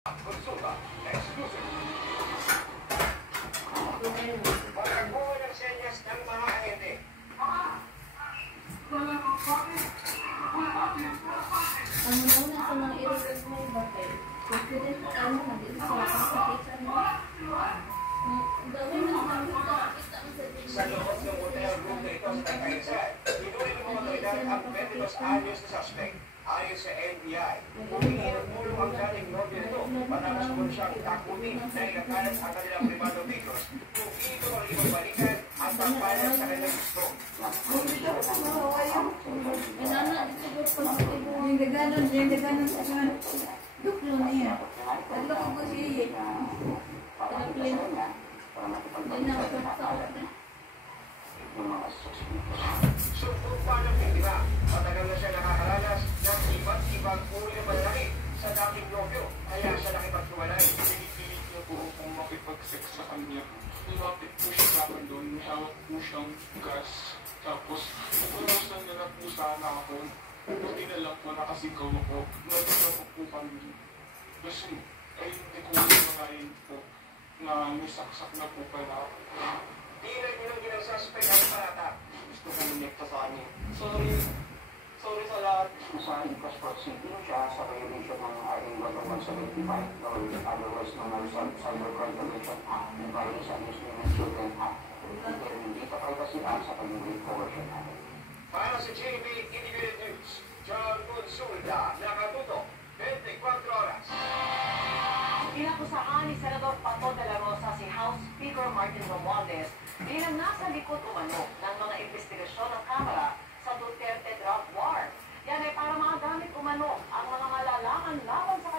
Konsulta, exclusive. Pagkakuha ng senyas ng mga ahente. Ang muna sa mga i-reverse mo yung bakit. Confident na tayo na dito sa kasakita mo. Gawin mo sa kita ang Sa loob ng hotel room na ito sa Tagaytay, inulit ng mga otoridad ang 22 anyos na suspect. Ayon sa NBI, humingi ng tulong ang dating nobya nito matapos po siyang takutin na inakalat ang kanilang privado vehicles kung ito ang ibang balikan at pagpalat sa kanilang gusto. Yung daganan sa mga duklo niya. Talo ko siya. Talo Sumpong pa ng biktima, matagal na siya nakakaranas ng iba't ibang uri ng pananakit sa dating nobyo, kaya siya nakipaghiwalay. Pinipilit niya po kung makipag-sex sa kanya. Lumapit po siya sa akin doon, hawak po siyang gas. Tapos, nakunasan niya na po sana ako. Buti na lang po nakasigaw ako. Nagkakapag po kami. Kasi, ay hindi ko makain po na nisaksak na po pala ako. Tinay nilang ginang suspect ang parata. Gusto ko lumekta sa kanya. Sorry sa lahat. Sa Passport City siya sa violation ng RA 1175 or otherwise known as Cybercrime Prevention Act and violation sa Muslim and Children Act. Hindi pa privacy act sa pag-ibig coercion act. Para sa JB Integrated News, John Consulta, nakatuto, 24 oras. Pinakusaan ni Senador Pato de la Rosa si House Speaker Martin Romualdez bilang nasa likod umano ng mga investigasyon ng Kamara sa Duterte drug war. Yan ay para magamit umano ang mga malalaman laban sa